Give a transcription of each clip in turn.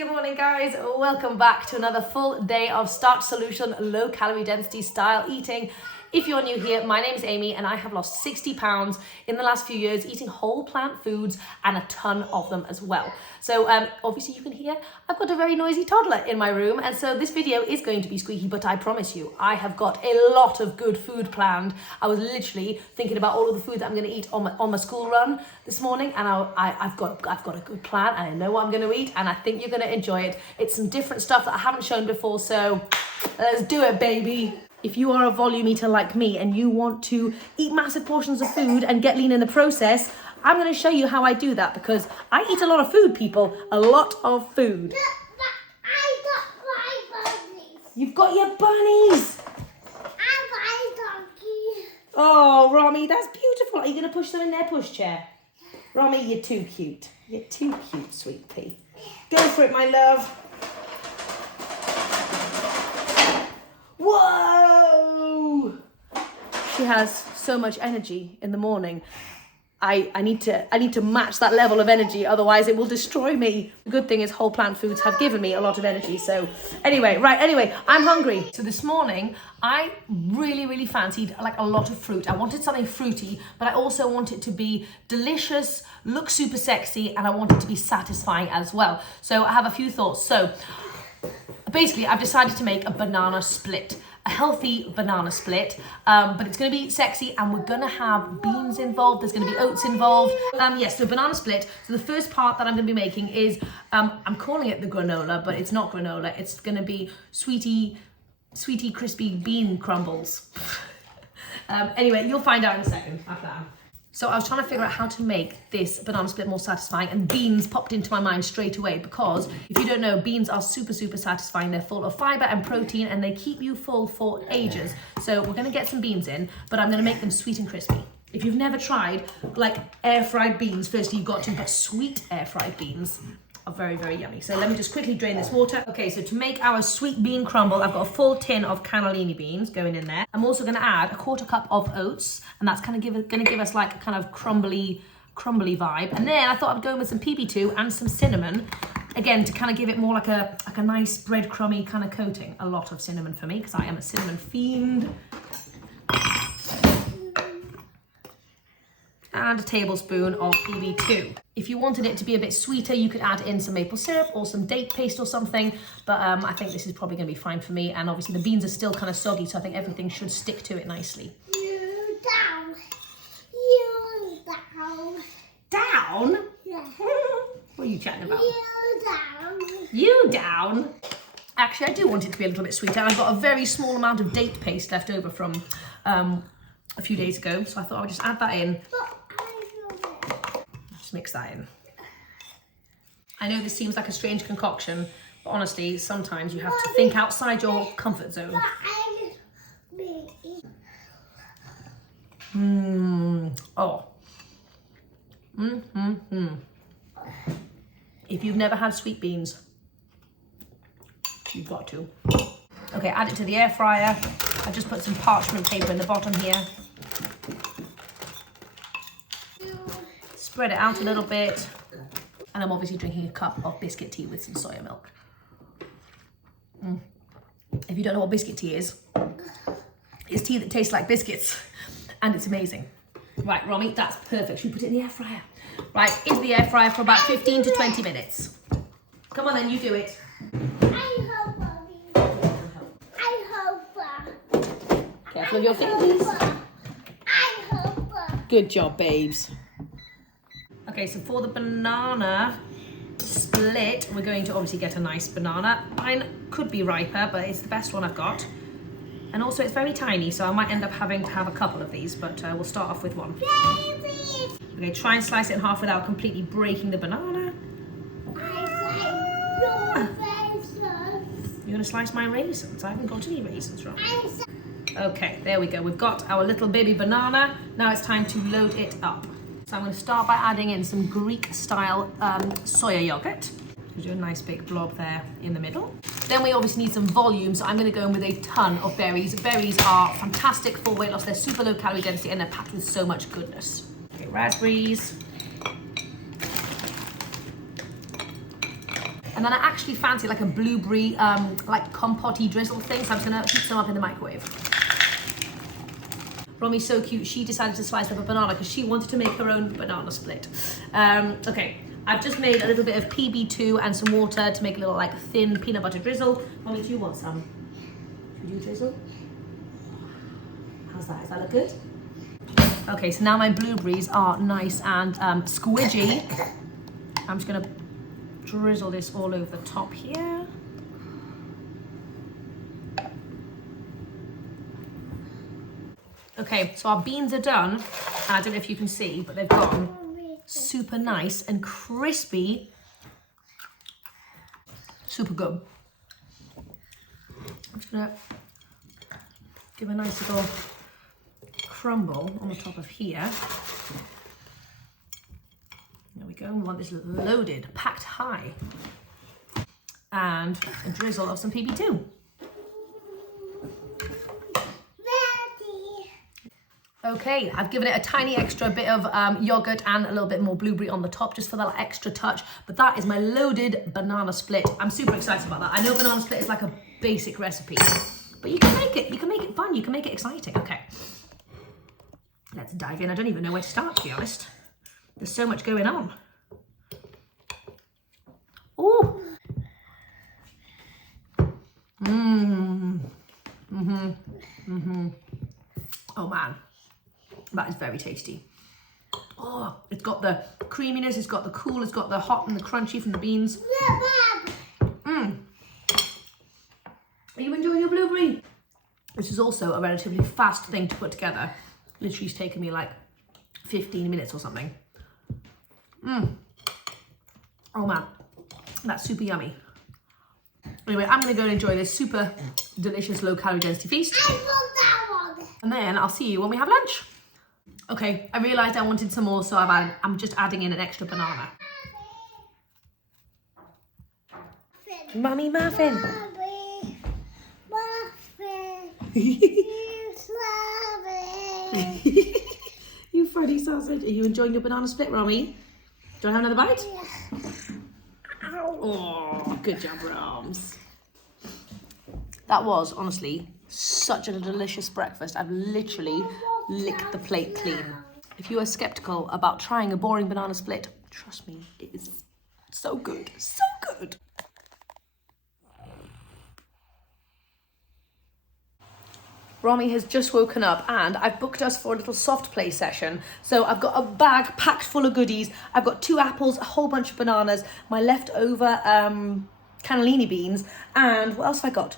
Good morning, guys. Welcome back to another full day of Starch Solution low calorie density style eating. If you're new here, my name is Amy and I have lost 60 pounds in the last few years eating whole plant foods and a ton of them as well. So obviously you can hear I've got a very noisy toddler in my room, and so this video is going to be squeaky, but I promise you I have got a lot of good food planned. I was literally thinking about all of the food that I'm going to eat on my school run this morning, and I've got a good plan and I know what I'm going to eat, and I think you're going to enjoy it. It's some different stuff that I haven't shown before, so let's do it, baby. If you are a volume eater like me and you want to eat massive portions of food and get lean in the process, I'm going to show you how I do that, because I eat a lot of food, people. A lot of food. I got my bunnies. You've got your bunnies. And my donkey. Oh, Romy, that's beautiful. Are you going to push them in their pushchair? Romy, you're too cute. You're too cute, sweet pea. Go for it, my love. Whoa! She has so much energy in the morning. I need to match that level of energy, otherwise it will destroy me. The good thing is whole plant foods have given me a lot of energy. So anyway, I'm hungry. So this morning I really fancied like a lot of fruit. I wanted something fruity, but I also want it to be delicious, look super sexy, and I want it to be satisfying as well. So I have a few thoughts. So basically, I've decided to make a banana split, a healthy banana split, but it's going to be sexy, and we're going to have beans involved. There's going to be oats involved. Yes, so banana split. So the first part that I'm going to be making is, I'm calling it the granola, but it's not granola. It's going to be sweetie crispy bean crumbles. Anyway, you'll find out in a second after that. So I was trying to figure out how to make this banana split more satisfying, and beans popped into my mind straight away, because if you don't know, beans are super satisfying. They're full of fiber and protein, and they keep you full for ages. So we're going to get some beans in, but I'm going to make them sweet and crispy. If you've never tried like air fried beans, firstly you've got to, but sweet air fried beans are very yummy. So let me just quickly drain this water. Okay, so to make our sweet bean crumble, I've got a full tin of cannellini beans going in there. I'm also going to add a 1/4 cup of oats, and that's kind of going to give us like a kind of crumbly vibe. And then I thought I'd go in with some PB2 and some cinnamon, again to kind of give it more like a nice breadcrumby kind of coating. A lot of cinnamon for me, because I am a cinnamon fiend. And a tablespoon of PB2. If you wanted it to be a bit sweeter, you could add in some maple syrup or some date paste or something, but I think this is probably going to be fine for me, and obviously the beans are still kind of soggy, so I think everything should stick to it nicely. You down. Down? Yeah. What are you chatting about? You down. You down? Actually, I do want it to be a little bit sweeter. I've got a very small amount of date paste left over from a few days ago, so I thought I would just add that in. Just mix that in. I know this seems like a strange concoction, but honestly, sometimes you have to think outside your comfort zone. Oh. If you've never had sweet beans, you've got to. Okay, add it to the air fryer. I just put some parchment paper in the bottom here. Spread it out a little bit. And I'm obviously drinking a cup of biscuit tea with some soya milk. If you don't know what biscuit tea is, it's tea that tastes like biscuits. And it's amazing. Right, Romy, that's perfect. Should we put it in the air fryer? Right, into the air fryer for about 15 to 20 minutes. Come on then, you do it. Careful of your fingers. Good job, babes. Okay, so for the banana split, we're going to obviously get a nice banana. Mine could be riper, but it's the best one I've got. And also it's very tiny, so I might end up having to have a couple of these, but we'll start off with one. Okay, try and slice it in half without completely breaking the banana. You're gonna slice my raisins? I haven't got any raisins, right? Okay, there we go. We've got our little baby banana. Now it's time to load it up. So I'm going to start by adding in some Greek-style soya yogurt. Do a nice big blob there in the middle. Then we obviously need some volume, so I'm going to go in with a ton of berries. Berries are fantastic for weight loss. They're super low calorie density and they're packed with so much goodness. Okay, raspberries. And then I actually fancy like a blueberry, like compote-y drizzle thing. So I'm just gonna heat some up in the microwave. Romy's so cute. She decided to slice up a banana because she wanted to make her own banana split. Okay, I've just made a little bit of PB2 and some water to make a little like thin peanut butter drizzle. Romy, do you want some? Should we do a drizzle? How's that? Does that look good? Okay, so now my blueberries are nice and squidgy. I'm just gonna drizzle this all over the top here. Okay, so our beans are done, and I don't know if you can see, but they've gone super nice and crispy. Super good. I'm just gonna give a nice little crumble on the top of here. There we go. We want this loaded, packed high. And a drizzle of some PB2. Okay, I've given it a tiny extra bit of yogurt and a little bit more blueberry on the top just for that extra touch. But that is my loaded banana split. I'm super excited about that. I know banana split is like a basic recipe, but you can make it. You can make it fun. You can make it exciting. Okay, let's dive in. I don't even know where to start, to be honest. There's so much going on. Oh. Oh man. That is very tasty. Oh, it's got the creaminess, it's got the cool, it's got the hot and the crunchy from the beans. Are you enjoying your blueberry? This is also a relatively fast thing to put together. Literally it's taken me like 15 minutes or something. Oh man, that's super yummy. Anyway, I'm gonna go and enjoy this super delicious low calorie density feast. I want that one. And then I'll see you when we have lunch. Okay, I realised I wanted some more, so I'm just adding in an extra banana. Mummy muffin. Mummy muffin. You love it. You funny sausage. Are you enjoying your banana split, Romy? Do you want to have another bite? Yeah. Oh, good job, Roms. That was, honestly, such a delicious breakfast. I've literally licked the plate clean. If you are skeptical about trying a boring banana split, trust me, it is so good, so good. Romy has just woken up and I've booked us for a little soft play session. So I've got a bag packed full of goodies. I've got 2 apples, a whole bunch of bananas, my leftover cannellini beans, and what else have I got?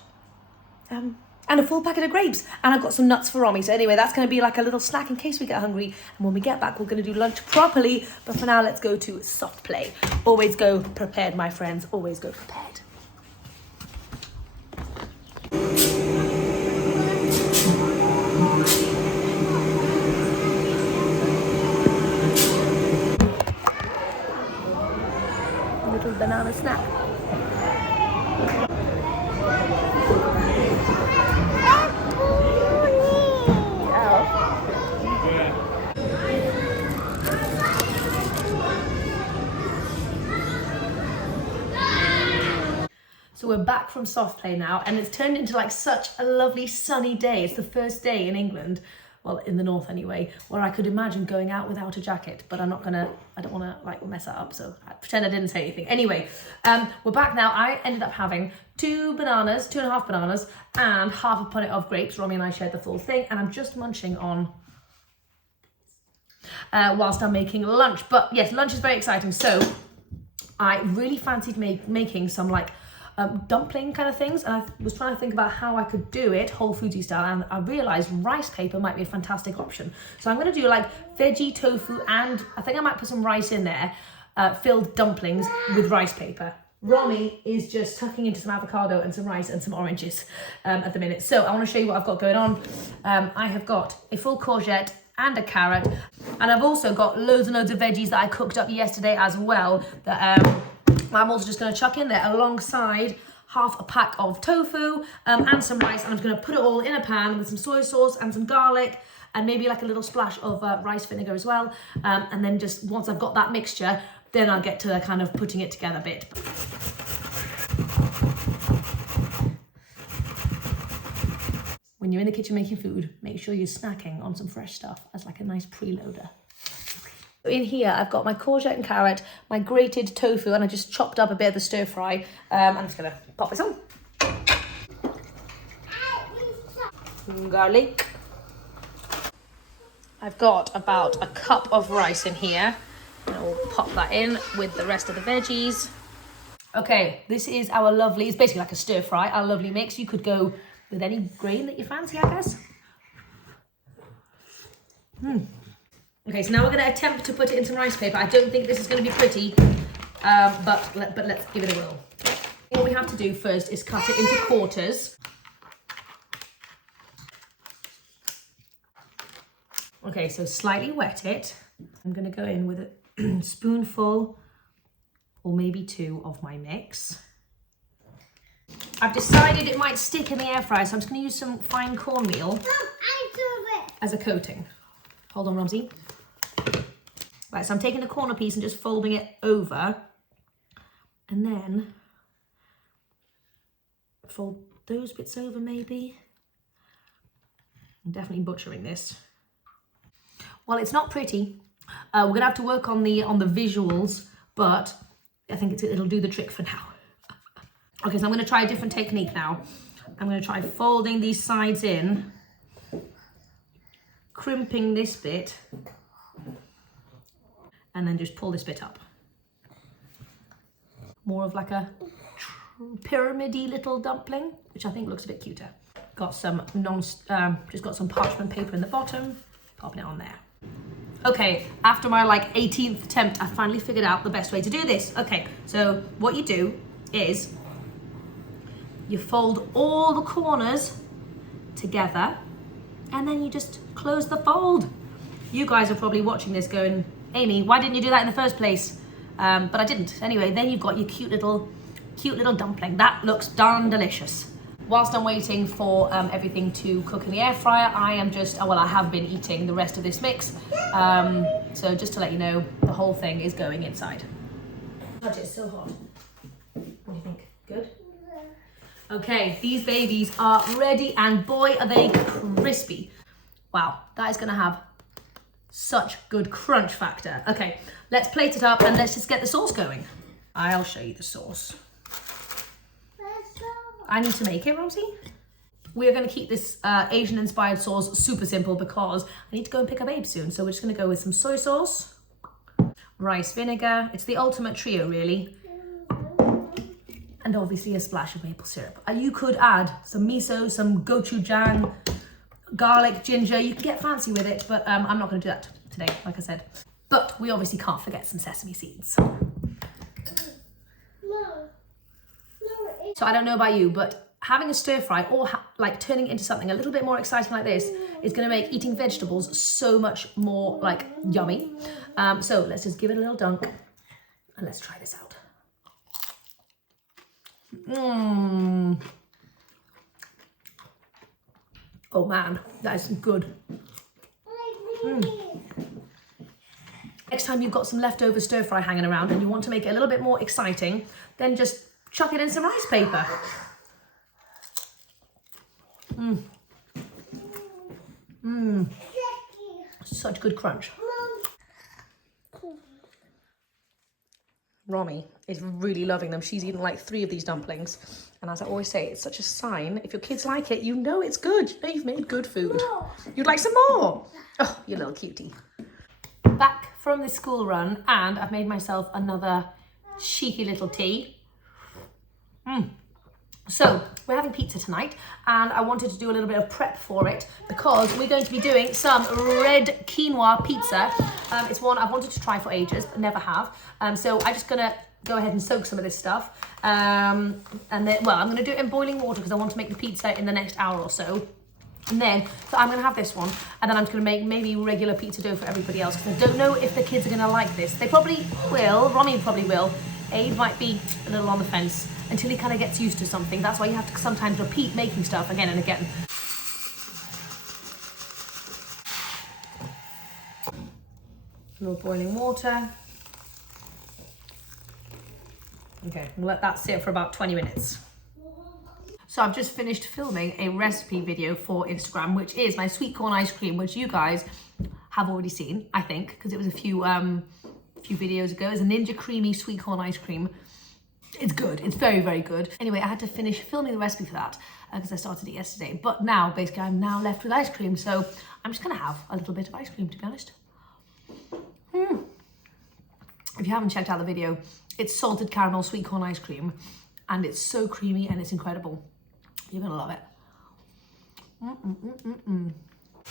And a full packet of grapes, and I've got some nuts for Romy. So anyway, that's going to be like a little snack in case we get hungry, and when we get back we're going to do lunch properly. But for now, let's go to soft play. Always go prepared, my friends, always go prepared. Little banana snack. So we're back from soft play now, and it's turned into like such a lovely sunny day. It's the first day in England, well, in the north anyway, where I could imagine going out without a jacket, but I don't want to like mess that up, so I pretend I didn't say anything. Anyway, we're back now. I ended up having 2 bananas, 2.5 bananas, and half a punnet of grapes. Romy and I shared the full thing, and I'm just munching on whilst I'm making lunch. But yes, lunch is very exciting. So I really fancied making some like dumpling kind of things, and I was trying to think about how I could do it whole foodsy style, and I realized rice paper might be a fantastic option. So I'm going to do like veggie tofu, and I think I might put some rice in there, filled dumplings with rice paper. Romy is just tucking into some avocado and some rice and some oranges at the minute. So I want to show you what I've got going on. I have got a full courgette and a carrot, and I've also got loads and loads of veggies that I cooked up yesterday as well that I'm also just going to chuck in there alongside half a pack of tofu and some rice, and I'm just going to put it all in a pan with some soy sauce and some garlic and maybe like a little splash of rice vinegar as well, and then just once I've got that mixture, then I'll get to kind of putting it together a bit. when you're in the kitchen making food, make sure you're snacking on some fresh stuff as like a nice preloader. In here, I've got my courgette and carrot, my grated tofu, and I just chopped up a bit of the stir fry. I'm just gonna pop this on. Garlic. I've got about a cup of rice in here, and I'll pop that in with the rest of the veggies. Okay, this is our lovely, it's basically like a stir fry, our lovely mix. You could go with any grain that you fancy, I guess. Okay, so now we're going to attempt to put it in some rice paper. I don't think this is going to be pretty, but let's give it a whirl. What we have to do first is cut it into quarters. Okay, so slightly wet it. I'm going to go in with a spoonful or maybe 2 of my mix. I've decided it might stick in the air fryer, so I'm just going to use some fine cornmeal as a coating. Hold on, Romsey. Right, so I'm taking the corner piece and just folding it over, and then fold those bits over maybe. I'm definitely butchering this. Well, it's not pretty. We're gonna have to work on the visuals, but I think it'll do the trick for now. Okay, so I'm gonna try a different technique now. I'm gonna try folding these sides in, crimping this bit, and then just pull this bit up. More of like a pyramid-y little dumpling, which I think looks a bit cuter. Got some just got some parchment paper in the bottom, popping it on there. Okay, after my like 18th attempt, I finally figured out the best way to do this. Okay, so what you do is you fold all the corners together, and then you just close the fold. You guys are probably watching this going, Amy, why didn't you do that in the first place? But I didn't. Anyway, then you've got your cute little dumpling. That looks darn delicious. Whilst I'm waiting for everything to cook in the air fryer, I am just, well, I have been eating the rest of this mix. So just to let you know, the whole thing is going inside. God, it's so hot. What do you think? Good? Okay, these babies are ready, and boy, are they crispy. Wow, that is gonna have such good crunch factor. Okay, let's plate it up and let's just get the sauce going. I'll show you the sauce. I need to make it, Rosie. We're gonna keep this Asian inspired sauce super simple because I need to go and pick up Abe soon. So we're just gonna go with some soy sauce, rice vinegar. It's the ultimate trio, really. And obviously a splash of maple syrup. You could add some miso, some gochujang, garlic, ginger. You can get fancy with it, but I'm not gonna do that today, like I said. But we obviously can't forget some sesame seeds. So I don't know about you, but having a stir fry or like turning it into something a little bit more exciting like this is going to make eating vegetables so much more like yummy. So let's just give it a little dunk and let's try this out. Oh man, that is good. Next time you've got some leftover stir fry hanging around and you want to make it a little bit more exciting, then just chuck it in some rice paper. Such good crunch. Romy is really loving them. She's eaten like 3 of these dumplings. And as I always say, it's such a sign. If your kids like it, you know it's good. You know you've made good food. You'd like some more. Oh, you little cutie. Back from the school run, and I've made myself another cheeky little tea. So we're having pizza tonight, and I wanted to do a little bit of prep for it because we're going to be doing some red quinoa pizza. It's one I've wanted to try for ages but never have. So I'm just gonna go ahead and soak some of this stuff, and then, well, I'm gonna do it in boiling water because I want to make the pizza in the next hour or so. And then, so I'm gonna have this one, and then I'm just gonna make maybe regular pizza dough for everybody else because I don't know if the kids are gonna like this. They probably will. Romy probably will. Abe might be a little on the fence until he kind of gets used to something. That's why you have to sometimes repeat making stuff again and again. A little boiling water. Okay, we'll let that sit for about 20 minutes. So I've just finished filming a recipe video for Instagram, which is my sweet corn ice cream, which you guys have already seen, I think, because it was a few videos ago. It's a Ninja Creamy sweet corn ice cream. It's good. It's very, very good. Anyway, I had to finish filming the recipe for that because I started it yesterday. But now, basically, I'm now left with ice cream. So I'm just going to have a little bit of ice cream, to be honest. If you haven't checked out the video, it's salted caramel sweet corn ice cream. And it's so creamy and it's incredible. You're going to love it.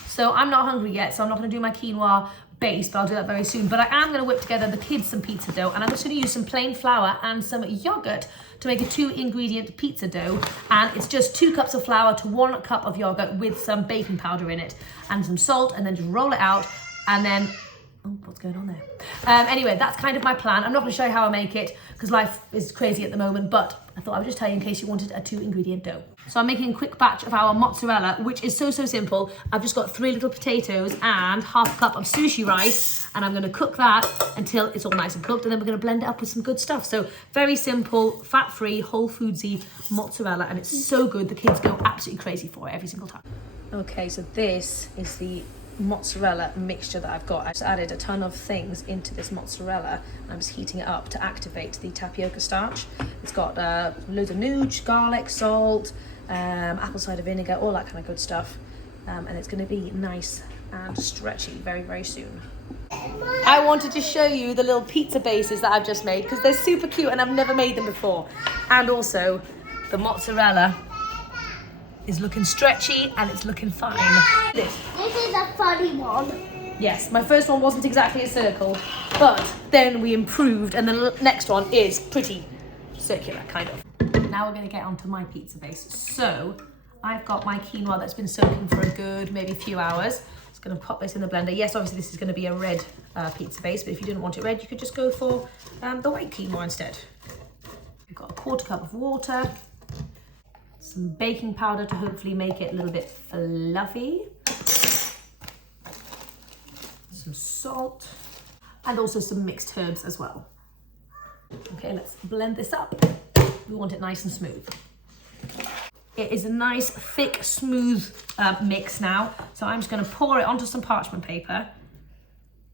So I'm not hungry yet, so I'm not going to do my quinoa base, but I'll do that very soon. But I am going to whip together the kids some pizza dough, and I'm just going to use some plain flour and some yogurt to make a 2-ingredient pizza dough. And it's just 2 cups of flour to 1 cup of yogurt with some baking powder in it and some salt, and then just roll it out, and then oh, what's going on there? Anyway, that's kind of my plan. I'm not going to show you how I make it because life is crazy at the moment, but I thought I would just tell you in case you wanted a 2-ingredient dough. So I'm making a quick batch of our mozzarella, which is so simple. I've just got 3 little potatoes and half a cup of sushi rice, and I'm going to cook that until it's all nice and cooked, and then we're going to blend it up with some good stuff. So very simple, fat-free, whole foodsy mozzarella, and it's so good. The kids go absolutely crazy for it every single time. Okay, so this is the mozzarella mixture that I've got. I've just added a ton of things into this mozzarella, and I'm just heating it up to activate the tapioca starch. It's got loads of nooch, garlic, salt, apple cider vinegar, all that kind of good stuff, and it's going to be nice and stretchy very, very soon. I wanted to show you the little pizza bases that I've just made because they're super cute and I've never made them before, and also the mozzarella is looking stretchy and it's looking fine. This is a funny one. Yes, my first one wasn't exactly a circle, but then we improved, and the next one is pretty circular, kind of. Now we're going to get onto my pizza base. So I've got my quinoa that's been soaking for a good maybe few hours. Just going to pop this in the blender. Yes, obviously this is going to be a red pizza base, but if you didn't want it red, you could just go for the white quinoa instead. We've got a 1/4 cup of water, some baking powder to hopefully make it a little bit fluffy, some salt, and also some mixed herbs as well. Okay, let's blend this up. We want it nice and smooth. It is a nice, thick, smooth mix now. So I'm just going to pour it onto some parchment paper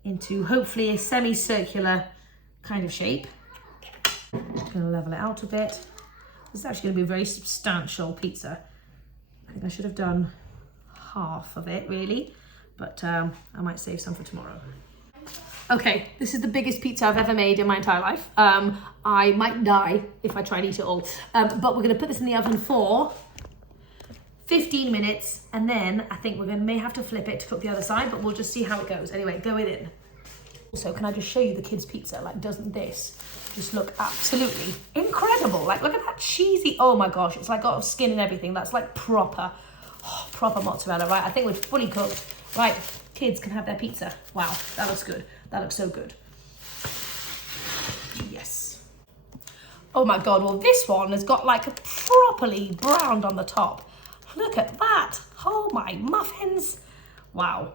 into hopefully a semicircular kind of shape. Just going to level it out a bit. This is actually going to be a very substantial pizza. I think I should have done half of it really, but I might save some for tomorrow. Okay, this is the biggest pizza I've ever made in my entire life. I might die if I try and eat it all, but we're going to put this in the oven for 15 minutes, and then I think we may have to flip it to cook the other side, but we'll just see how it goes. Anyway, go it in. Also, can I just show you the kids' pizza? Like, doesn't this just look absolutely incredible? Like, look at that cheesy, oh my gosh, it's like got skin and everything. That's like proper mozzarella, right? I think we're fully cooked. Right, kids can have their pizza. Wow, that looks good. That looks so good. Yes. Oh my God, well this one has got like a properly browned on the top. Look at that. Oh my muffins. Wow.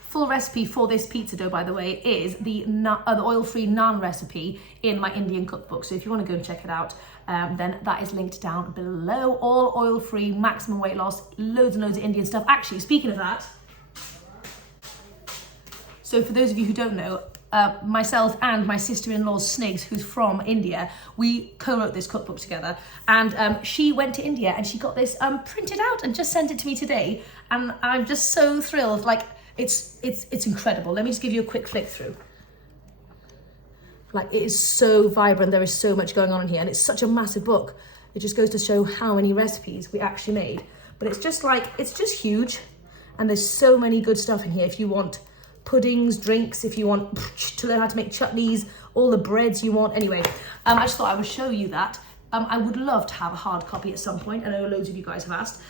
Full recipe for this pizza dough, by the way, is the oil-free naan recipe in my Indian cookbook. So if you want to go and check it out, then that is linked down below. All oil-free, maximum weight loss, loads and loads of Indian stuff. Actually, speaking of that, so for those of you who don't know, myself and my sister-in-law Snigs, who's from India, we co-wrote this cookbook together, and she went to India and she got this printed out and just sent it to me today, and I'm just so thrilled. Like, it's incredible. Let me just give you a quick flick through. Like, it is so vibrant. There is so much going on in here, and it's such a massive book. It just goes to show how many recipes we actually made. But it's just like, it's just huge, and there's so many good stuff in here. If you want puddings, drinks, if you want to learn how to make chutneys, all the breads you want. Anyway, I just thought I would show you that. I would love to have a hard copy at some point. I know loads of you guys have asked,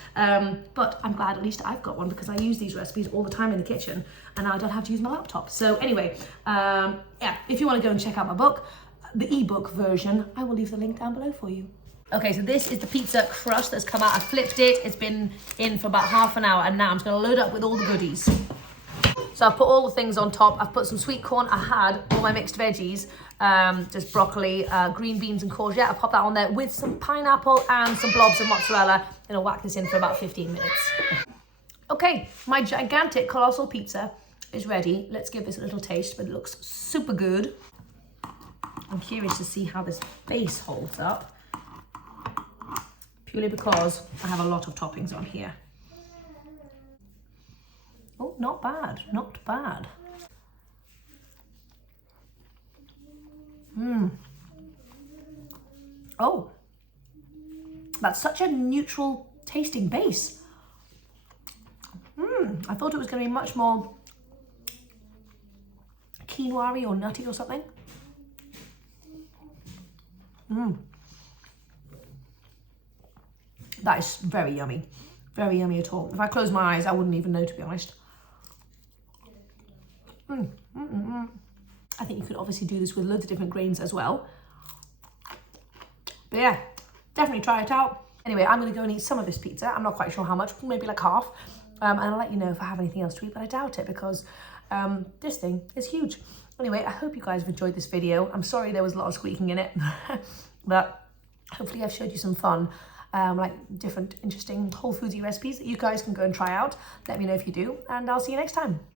but I'm glad at least I've got one because I use these recipes all the time in the kitchen and I don't have to use my laptop. So anyway, yeah, if you want to go and check out my book, the ebook version, I will leave the link down below for you. Okay, so this is the pizza crust that's come out. I flipped it. It's been in for about half an hour, and now I'm just going to load up with all the goodies. So I've put all the things on top. I've put some sweet corn. I had all my mixed veggies, just broccoli, green beans and courgette. I popped that on there with some pineapple and some blobs of mozzarella. And I'll whack this in for about 15 minutes. Okay, my gigantic colossal pizza is ready. Let's give this a little taste, but it looks super good. I'm curious to see how this base holds up, purely because I have a lot of toppings on here. Oh, not bad, not bad. Oh, that's such a neutral tasting base. I thought it was going to be much more quinoa-y or nutty or something. That is very yummy. Very yummy at all. If I close my eyes, I wouldn't even know, to be honest. I think you could obviously do this with loads of different grains as well. But yeah, definitely try it out. Anyway, I'm going to go and eat some of this pizza. I'm not quite sure how much, maybe like half. And I'll let you know if I have anything else to eat, but I doubt it because this thing is huge. Anyway, I hope you guys have enjoyed this video. I'm sorry there was a lot of squeaking in it, but hopefully I've showed you some fun, like different interesting whole foodsy recipes that you guys can go and try out. Let me know if you do, and I'll see you next time.